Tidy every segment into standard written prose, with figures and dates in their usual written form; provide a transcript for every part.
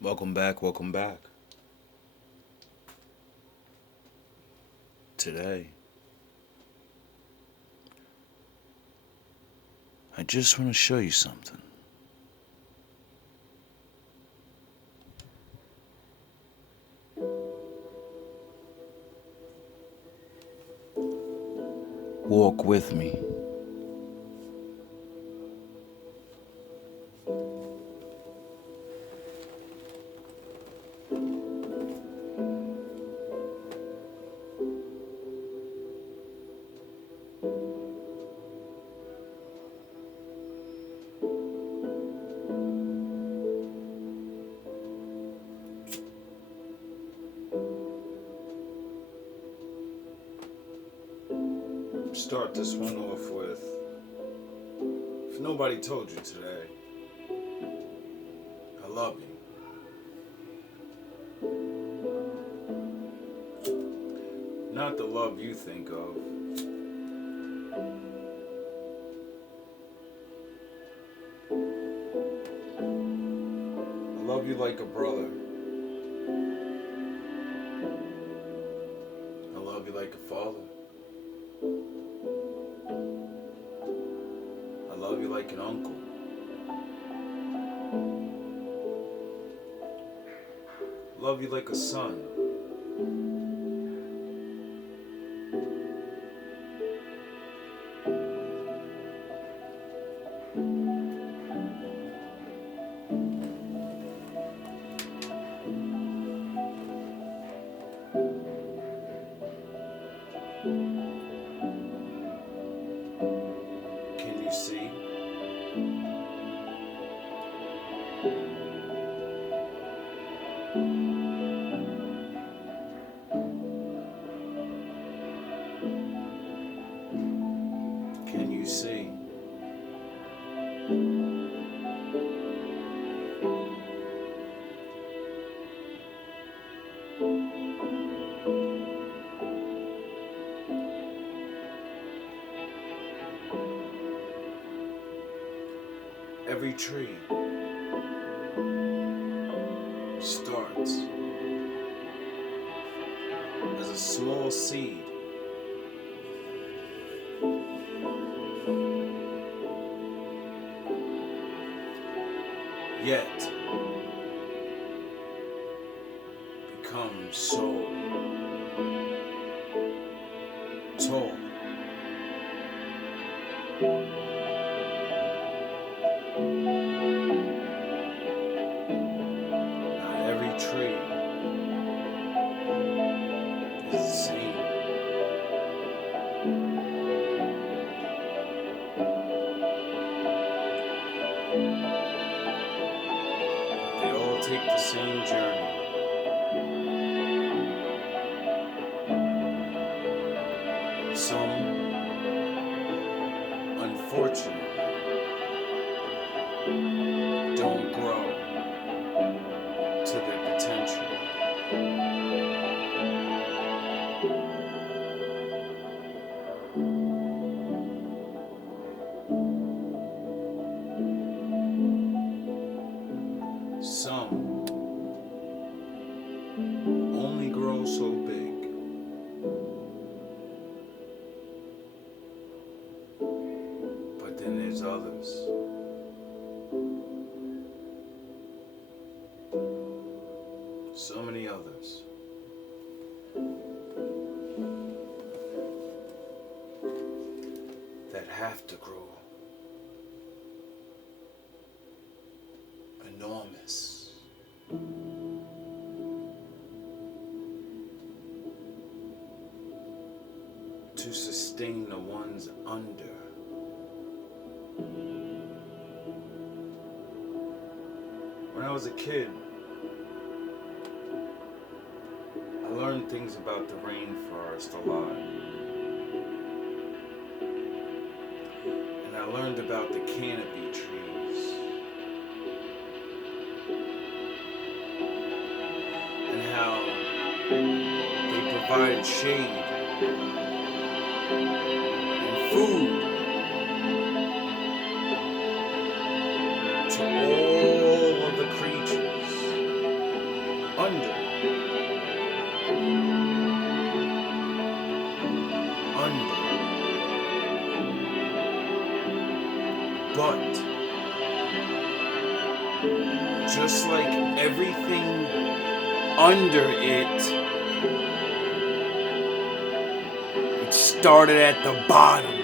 Welcome back, welcome back. Today, I just want to show you something. Walk with me. Start this one off with, if nobody told you today, I love you. Not the love you think of. I love you like a brother. I love you like a father. I love you like an uncle. I love you like a son. Can you see? Can you see? Every tree starts as a small seed. Yet becomes so tall. Not every tree is the same. They all take the same journey. Some, unfortunately, don't grow to their potential. Some only grow so big. But then there's others. So many others. That have to grow enormous. To sustain the ones under. When I was a kid, I learned things about the rainforest a lot. And I learned about the canopy trees. And how they provide shade and food to all of the creatures just like everything under it, it started at the bottom.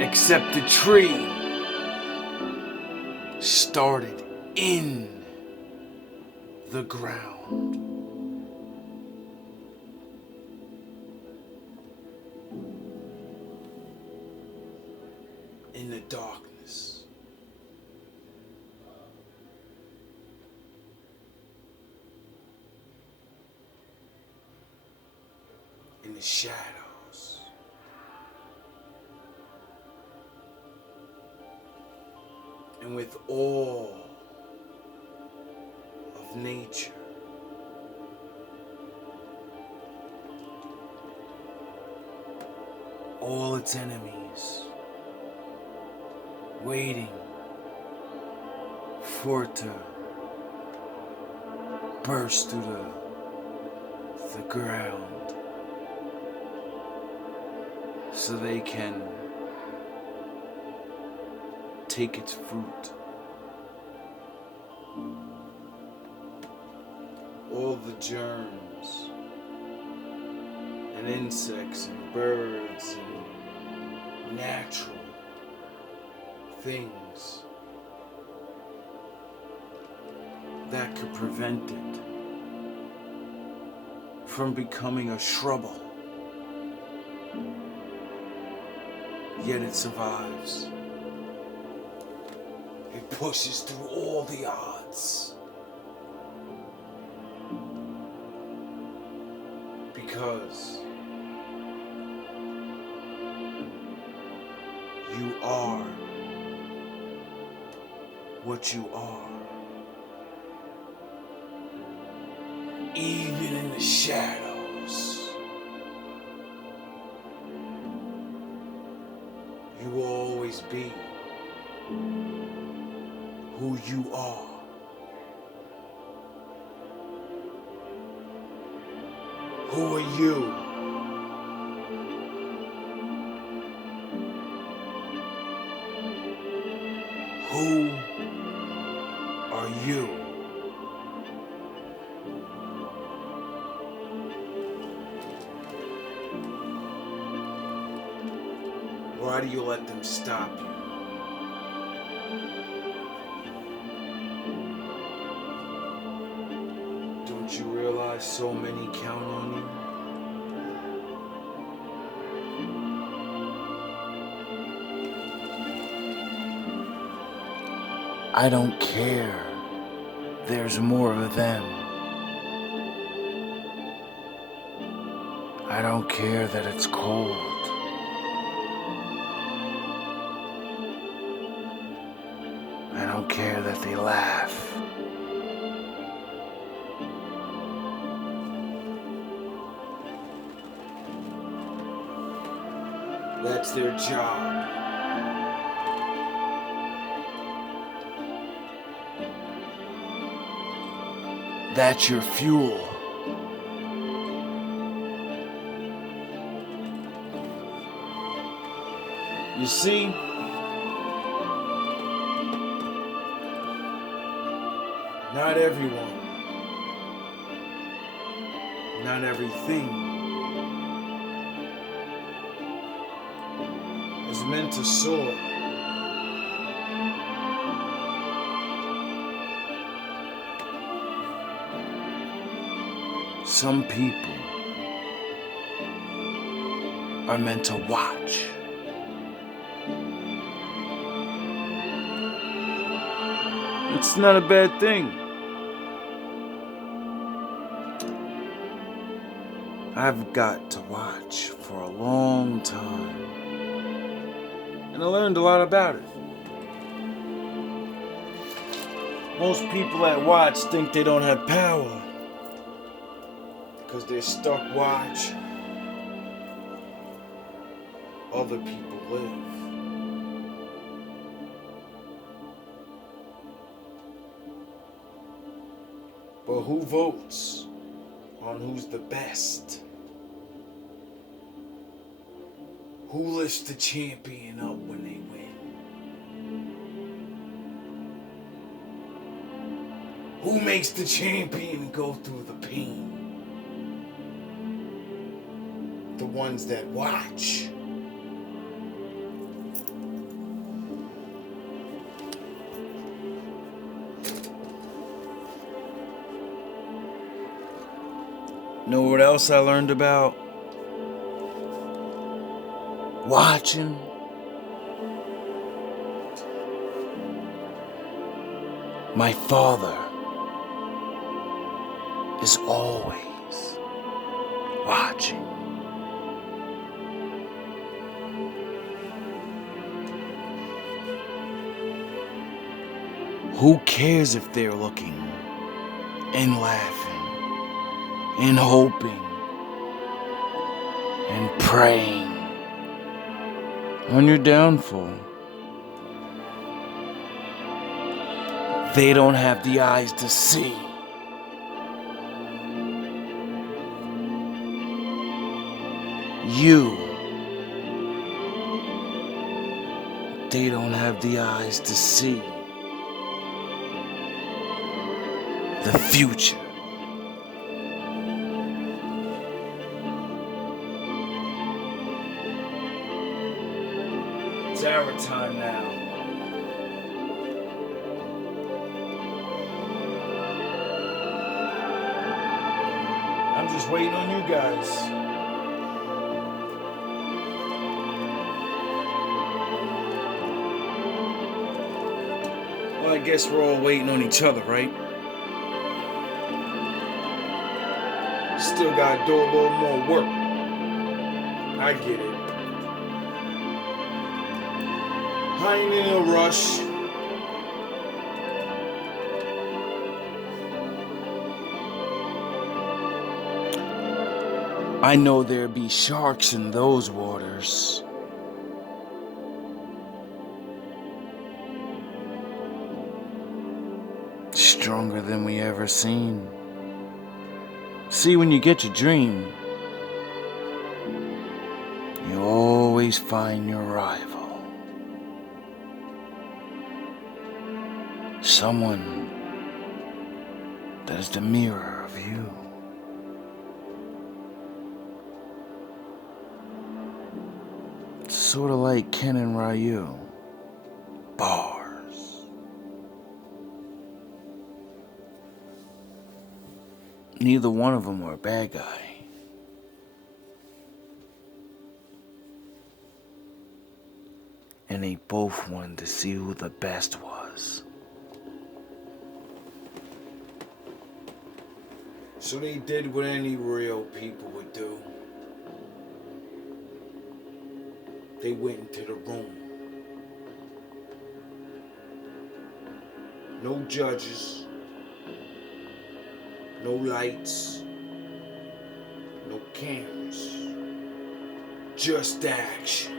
Except the tree started in the ground. In the darkness. In the shadows. And with awe of nature. All its enemies waiting for it to burst through the ground so they can take its fruit. All the germs and insects and birds and natural things that could prevent it from becoming a shrub. Yet it survives. It pushes through all the odds. Because you are what you are. Even in the shadows, you will always be who you are. Who are you? Who are you? Why do you let them stop you? Don't you realize so many count on you? I don't care. There's more of them. I don't care that it's cold. I don't care that they laugh. That's their job. That's your fuel. You see, not everyone, not everything is meant to soar. Some people are meant to watch. It's not a bad thing. I've got to watch for a long time, and I learned a lot about it. Most people that watch think they don't have power because they're stuck watch other people live. But who votes on who's the best? Who lifts the champion up when they win? Who makes the champion go through the pain? The ones that watch. Know what else I learned about watching? My father is always watching. Who cares if they're looking and laughing and hoping and praying on your downfall? They don't have the eyes to see. You. They don't have the eyes to see the future. It's our time now. I'm just waiting on you guys. Well, I guess we're all waiting on each other, right? Still gotta do a little more work. I get it. I ain't in a rush. I know there be sharks in those waters. Stronger than we ever seen. See, when you get your dream, you always find your rival. Someone that is the mirror of you. It's sort of like Ken and Ryu. Bars. Neither one of them were a bad guy. And they both wanted to see who the best was. So they did what any real people would do. They went into the room. No judges. No lights. No cameras. Just action.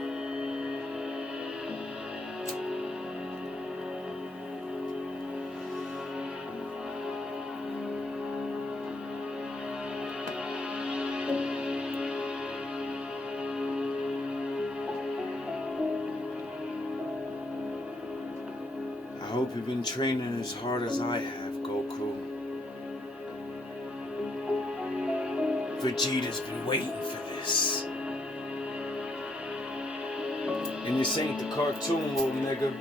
I hope you've been training as hard as I have, Goku. Vegeta's been waiting for this. And this ain't the cartoon, little nigga.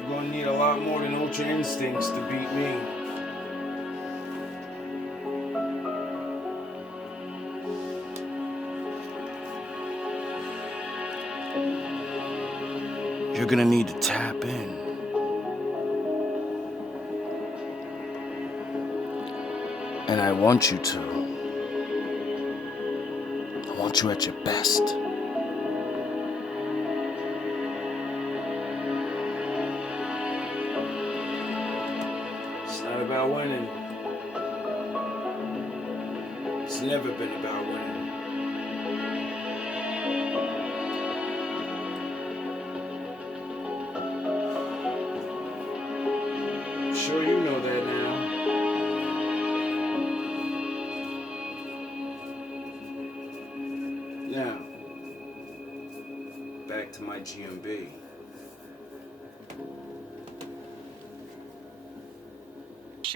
You're gonna need a lot more than Ultra Instincts to beat me. You're gonna need to tap in. And I want you to. I want you at your best. It's not about winning. It's never been about winning. I'm sure you know that now. Now, back to my GMB.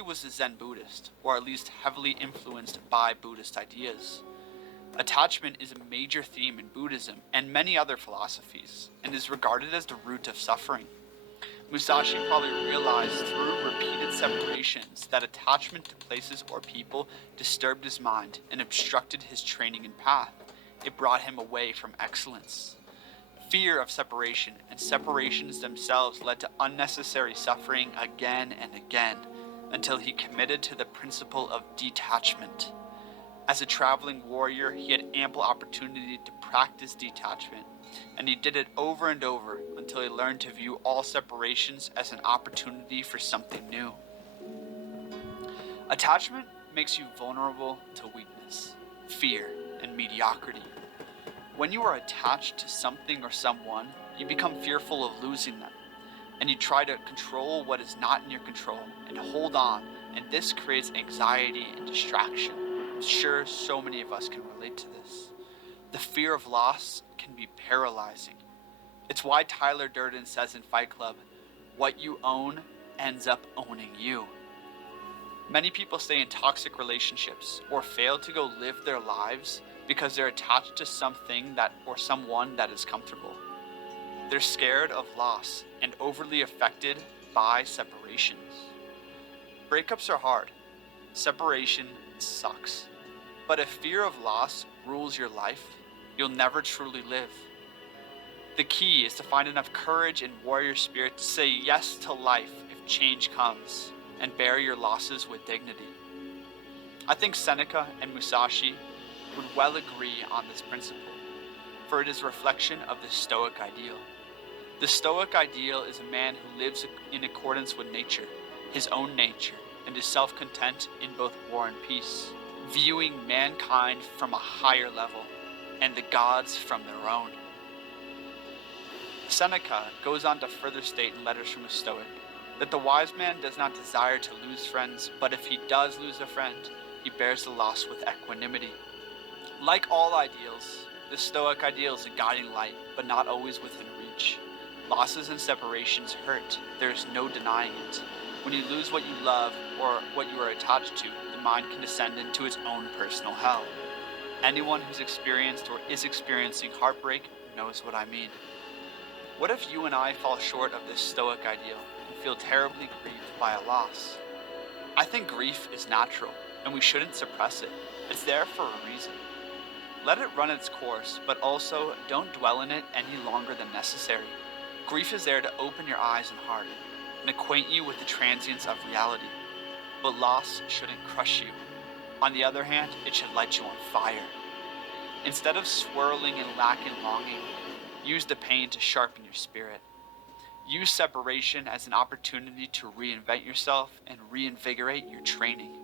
was a Zen Buddhist, or at least heavily influenced by Buddhist ideas. Attachment is a major theme in Buddhism and many other philosophies, and is regarded as the root of suffering. Musashi probably realized through repeated separations that attachment to places or people disturbed his mind and obstructed his training and path. It brought him away from excellence. Fear of separation and separations themselves led to unnecessary suffering again and again, until he committed to the principle of detachment. As a traveling warrior, he had ample opportunity to practice detachment, and he did it over and over until he learned to view all separations as an opportunity for something new. Attachment makes you vulnerable to weakness, fear, and mediocrity. When you are attached to something or someone, you become fearful of losing them, and you try to control what is not in your control and hold on, and this creates anxiety and distraction. I'm sure so many of us can relate to this. The fear of loss can be paralyzing. It's why Tyler Durden says in Fight Club, "What you own ends up owning you." Many people stay in toxic relationships or fail to go live their lives because they're attached to something or someone that is comfortable. They're scared of loss and overly affected by separations. Breakups are hard. Separation sucks. But if fear of loss rules your life, you'll never truly live. The key is to find enough courage and warrior spirit to say yes to life if change comes, and bear your losses with dignity. I think Seneca and Musashi would well agree on this principle, for it is a reflection of the Stoic ideal. The Stoic ideal is a man who lives in accordance with nature, his own nature, and is self-content in both war and peace, viewing mankind from a higher level and the gods from their own. Seneca goes on to further state in Letters from a Stoic that the wise man does not desire to lose friends, but if he does lose a friend, he bears the loss with equanimity. Like all ideals, the Stoic ideal is a guiding light, but not always within reach. Losses and separations hurt. There is no denying it. When you lose what you love or what you are attached to, the mind can descend into its own personal hell. Anyone who's experienced or is experiencing heartbreak knows what I mean. What if you and I fall short of this Stoic ideal and feel terribly grieved by a loss? I think grief is natural, and we shouldn't suppress it. It's there for a reason. Let it run its course, but also don't dwell in it any longer than necessary. Grief is there to open your eyes and heart and acquaint you with the transience of reality. But loss shouldn't crush you. On the other hand, it should light you on fire. Instead of swirling and lacking longing, use the pain to sharpen your spirit. Use separation as an opportunity to reinvent yourself and reinvigorate your training.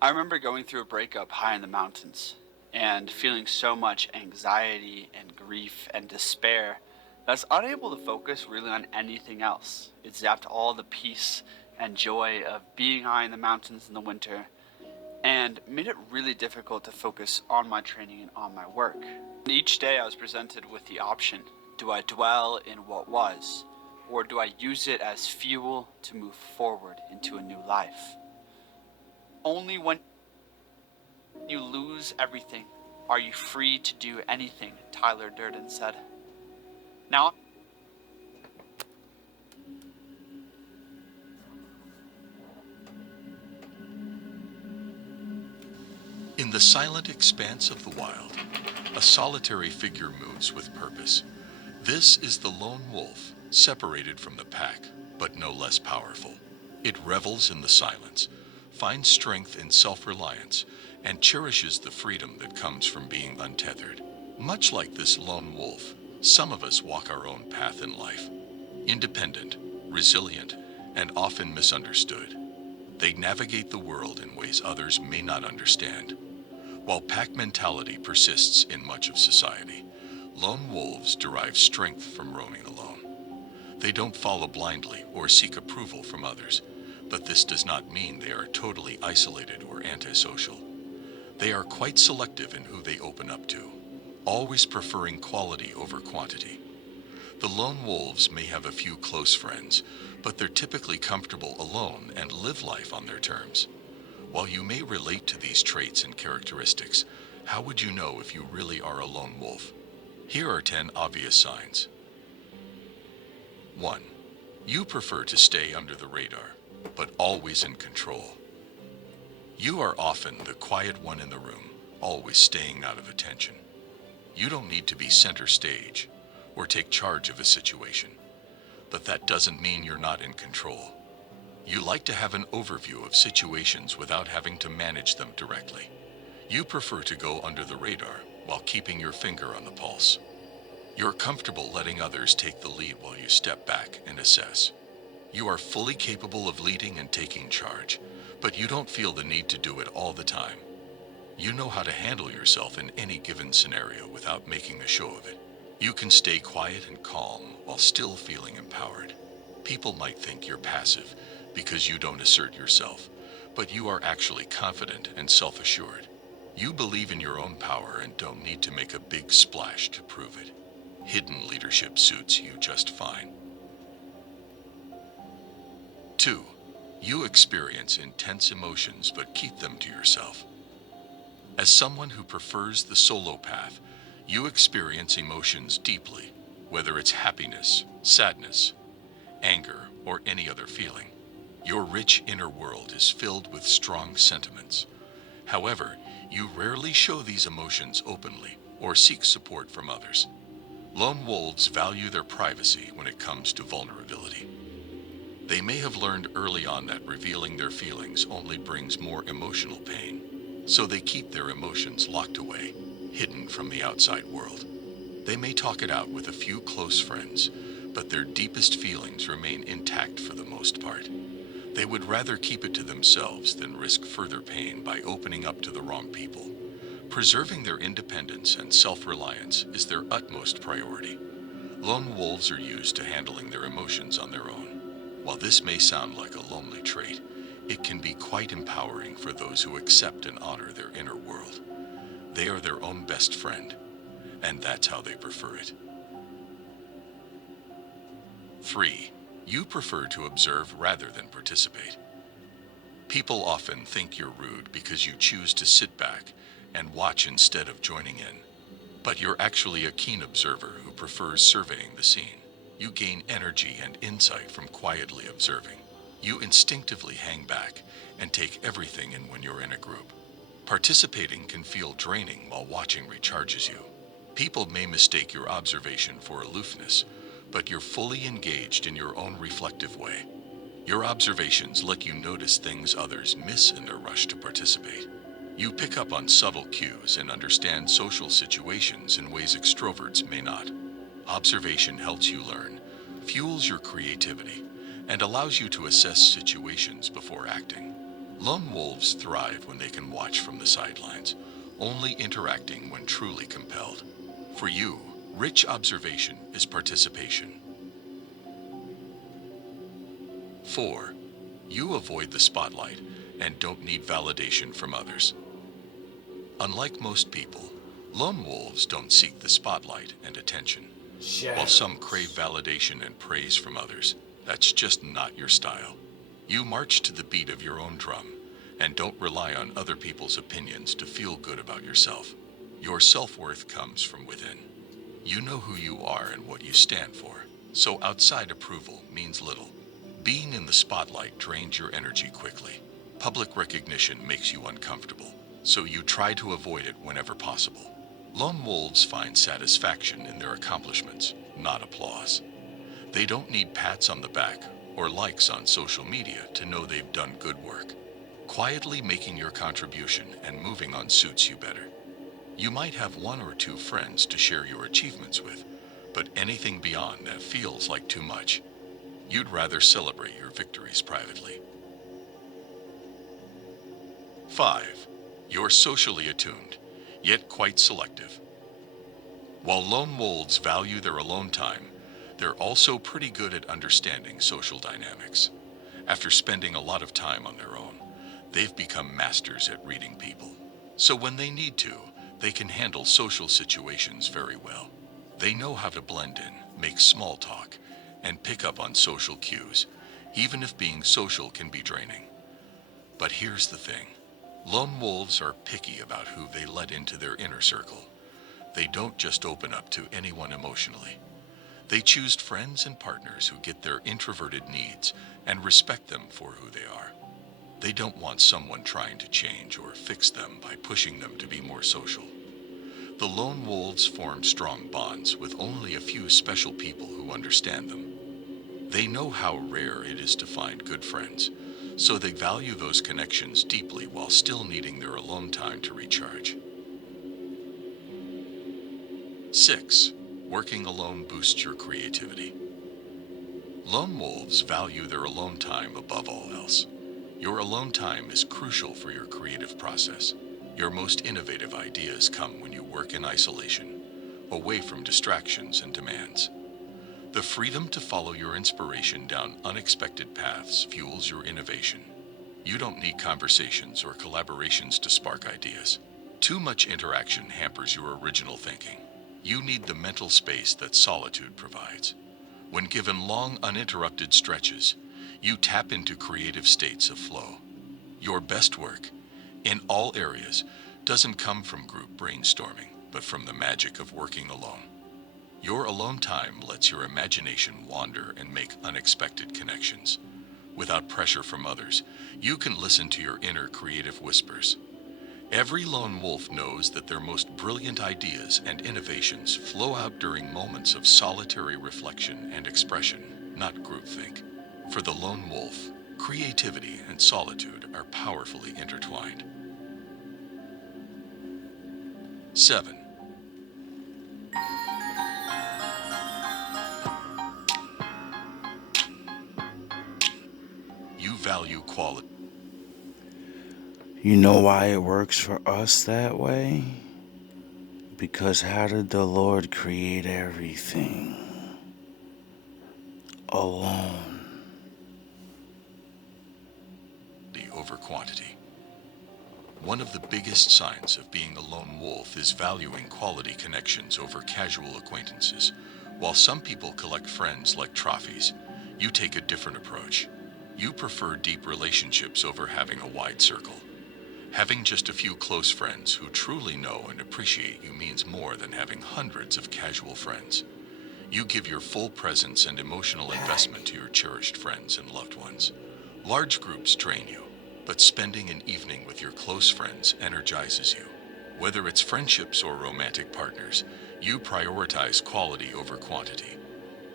I remember going through a breakup high in the mountains and feeling so much anxiety and grief and despair that I was unable to focus really on anything else. It zapped all the peace and joy of being high in the mountains in the winter and made it really difficult to focus on my training and on my work. And each day I was presented with the option: do I dwell in what was, or do I use it as fuel to move forward into a new life? Only when you lose everything are you free to do anything, Tyler Durden said. Now, in the silent expanse of the wild, a solitary figure moves with purpose. This is the lone wolf, separated from the pack, but no less powerful. It revels in the silence, finds strength in self-reliance, and cherishes the freedom that comes from being untethered. Much like this lone wolf, some of us walk our own path in life. Independent, resilient, and often misunderstood. They navigate the world in ways others may not understand. While pack mentality persists in much of society, lone wolves derive strength from roaming alone. They don't follow blindly or seek approval from others, but this does not mean they are totally isolated or antisocial. They are quite selective in who they open up to, always preferring quality over quantity. The lone wolves may have a few close friends, but they're typically comfortable alone and live life on their terms. While you may relate to these traits and characteristics, how would you know if you really are a lone wolf? Here are 10 obvious signs. 1. You prefer to stay under the radar, but always in control. You are often the quiet one in the room, always staying out of attention. You don't need to be center stage or take charge of a situation, but that doesn't mean you're not in control. You like to have an overview of situations without having to manage them directly. You prefer to go under the radar while keeping your finger on the pulse. You're comfortable letting others take the lead while you step back and assess. You are fully capable of leading and taking charge, but you don't feel the need to do it all the time. You know how to handle yourself in any given scenario without making a show of it. You can stay quiet and calm while still feeling empowered. People might think you're passive because you don't assert yourself, but you are actually confident and self-assured. You believe in your own power and don't need to make a big splash to prove it. Hidden leadership suits you just fine. 2. You experience intense emotions but keep them to yourself. As someone who prefers the solo path, you experience emotions deeply, whether it's happiness, sadness, anger, or any other feeling. Your rich inner world is filled with strong sentiments. However, you rarely show these emotions openly or seek support from others. Lone wolves value their privacy when it comes to vulnerability. They may have learned early on that revealing their feelings only brings more emotional pain, so they keep their emotions locked away, hidden from the outside world. They may talk it out with a few close friends, but their deepest feelings remain intact for the most part. They would rather keep it to themselves than risk further pain by opening up to the wrong people. Preserving their independence and self-reliance is their utmost priority. Lone wolves are used to handling their emotions on their own. While this may sound like a lonely trait, it can be quite empowering for those who accept and honor their inner world. They are their own best friend, and that's how they prefer it. 3. You prefer to observe rather than participate. People often think you're rude because you choose to sit back and watch instead of joining in. But you're actually a keen observer who prefers surveying the scene. You gain energy and insight from quietly observing. You instinctively hang back and take everything in when you're in a group. Participating can feel draining while watching recharges you. People may mistake your observation for aloofness, but you're fully engaged in your own reflective way. Your observations let you notice things others miss in their rush to participate. You pick up on subtle cues and understand social situations in ways extroverts may not. Observation helps you learn, fuels your creativity, and allows you to assess situations before acting. Lone wolves thrive when they can watch from the sidelines, only interacting when truly compelled. For you, rich observation is participation. 4. You avoid the spotlight and don't need validation from others. Unlike most people, lone wolves don't seek the spotlight and attention. While some crave validation and praise from others, that's just not your style. You march to the beat of your own drum and don't rely on other people's opinions to feel good about yourself. Your self-worth comes from within. You know who you are and what you stand for, so outside approval means little. Being in the spotlight drains your energy quickly. Public recognition makes you uncomfortable, so you try to avoid it whenever possible. Lone wolves find satisfaction in their accomplishments, not applause. They don't need pats on the back or likes on social media to know they've done good work. Quietly making your contribution and moving on suits you better. You might have 1 or 2 friends to share your achievements with, but anything beyond that feels like too much. You'd rather celebrate your victories privately. 5. You're socially attuned, yet quite selective. While lone wolves value their alone time, they're also pretty good at understanding social dynamics. After spending a lot of time on their own, they've become masters at reading people. So when they need to, they can handle social situations very well. They know how to blend in, make small talk, and pick up on social cues, even if being social can be draining. But here's the thing. Lone wolves are picky about who they let into their inner circle. They don't just open up to anyone emotionally. They choose friends and partners who get their introverted needs and respect them for who they are. They don't want someone trying to change or fix them by pushing them to be more social. The lone wolves form strong bonds with only a few special people who understand them. They know how rare it is to find good friends, so they value those connections deeply while still needing their alone time to recharge. 6. Working alone boosts your creativity. Lone wolves value their alone time above all else. Your alone time is crucial for your creative process. Your most innovative ideas come when you work in isolation, away from distractions and demands. The freedom to follow your inspiration down unexpected paths fuels your innovation. You don't need conversations or collaborations to spark ideas. Too much interaction hampers your original thinking. You need the mental space that solitude provides. When given long, uninterrupted stretches, you tap into creative states of flow. Your best work, in all areas, doesn't come from group brainstorming, but from the magic of working alone. Your alone time lets your imagination wander and make unexpected connections. Without pressure from others, you can listen to your inner creative whispers. Every lone wolf knows that their most brilliant ideas and innovations flow out during moments of solitary reflection and expression, not groupthink. For the lone wolf, creativity and solitude are powerfully intertwined. 7. You value quality. You know why it works for us that way? Because how did the Lord create everything? Alone. Over quantity. One of the biggest signs of being a lone wolf is valuing quality connections over casual acquaintances. While some people collect friends like trophies, you take a different approach. You prefer deep relationships over having a wide circle. Having just a few close friends who truly know and appreciate you means more than having hundreds of casual friends. You give your full presence and emotional investment to your cherished friends and loved ones. Large groups drain you, but spending an evening with your close friends energizes you. Whether it's friendships or romantic partners, you prioritize quality over quantity.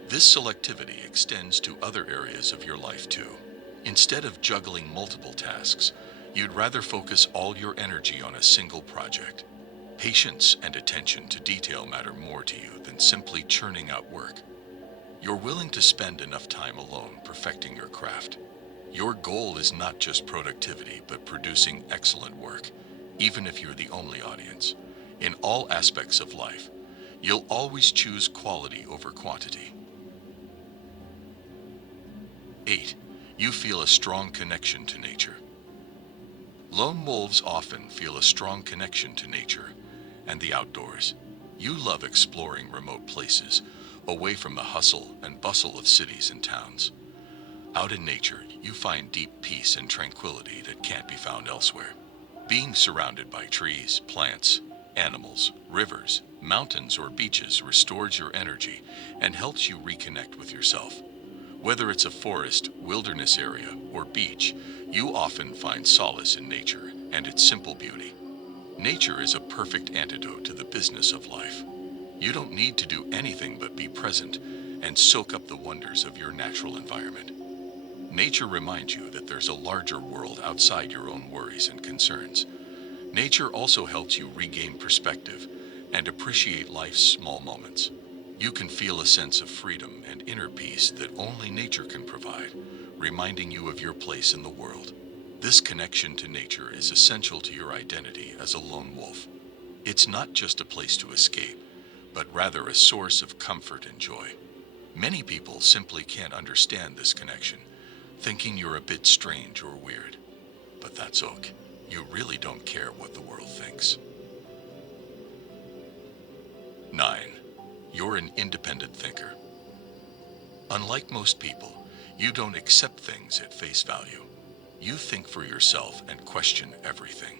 This selectivity extends to other areas of your life too. Instead of juggling multiple tasks, you'd rather focus all your energy on a single project. Patience and attention to detail matter more to you than simply churning out work. You're willing to spend enough time alone perfecting your craft. Your goal is not just productivity, but producing excellent work, even if you're the only audience. In all aspects of life, you'll always choose quality over quantity. 8. You feel a strong connection to nature. Lone wolves often feel a strong connection to nature and the outdoors. You love exploring remote places, away from the hustle and bustle of cities and towns. Out in nature, you find deep peace and tranquility that can't be found elsewhere. Being surrounded by trees, plants, animals, rivers, mountains, or beaches restores your energy and helps you reconnect with yourself. Whether it's a forest, wilderness area, or beach, you often find solace in nature and its simple beauty. Nature is a perfect antidote to the business of life. You don't need to do anything but be present and soak up the wonders of your natural environment. Nature reminds you that there's a larger world outside your own worries and concerns. Nature also helps you regain perspective and appreciate life's small moments. You can feel a sense of freedom and inner peace that only nature can provide, reminding you of your place in the world. This connection to nature is essential to your identity as a lone wolf. It's not just a place to escape, but rather a source of comfort and joy. Many people simply can't understand this connection, thinking you're a bit strange or weird. But that's okay. You really don't care what the world thinks. 9. You're an independent thinker. Unlike most people, you don't accept things at face value. You think for yourself and question everything.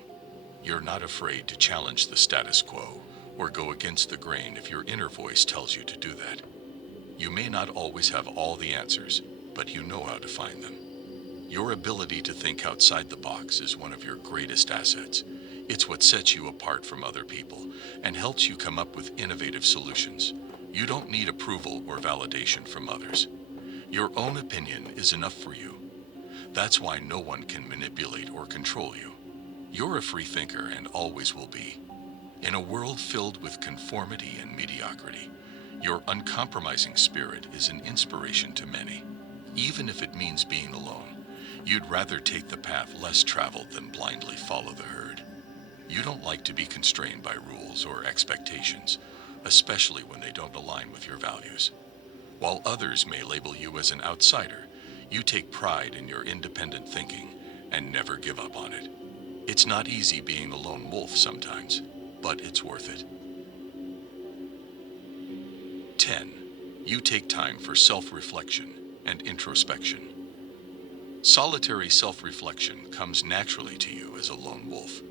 You're not afraid to challenge the status quo or go against the grain if your inner voice tells you to do that. You may not always have all the answers, but you know how to find them. Your ability to think outside the box is one of your greatest assets. It's what sets you apart from other people and helps you come up with innovative solutions. You don't need approval or validation from others. Your own opinion is enough for you. That's why no one can manipulate or control you. You're a free thinker and always will be. In a world filled with conformity and mediocrity, your uncompromising spirit is an inspiration to many. Even if it means being alone, you'd rather take the path less traveled than blindly follow the herd. You don't like to be constrained by rules or expectations, especially when they don't align with your values. While others may label you as an outsider, you take pride in your independent thinking and never give up on it. It's not easy being a lone wolf sometimes, but it's worth it. 10. You take time for self-reflection and introspection. Solitary self-reflection comes naturally to you as a lone wolf.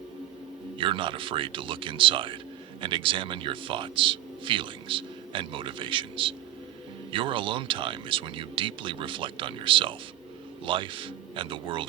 You're not afraid to look inside and examine your thoughts, feelings, and motivations. Your alone time is when you deeply reflect on yourself, life, and the world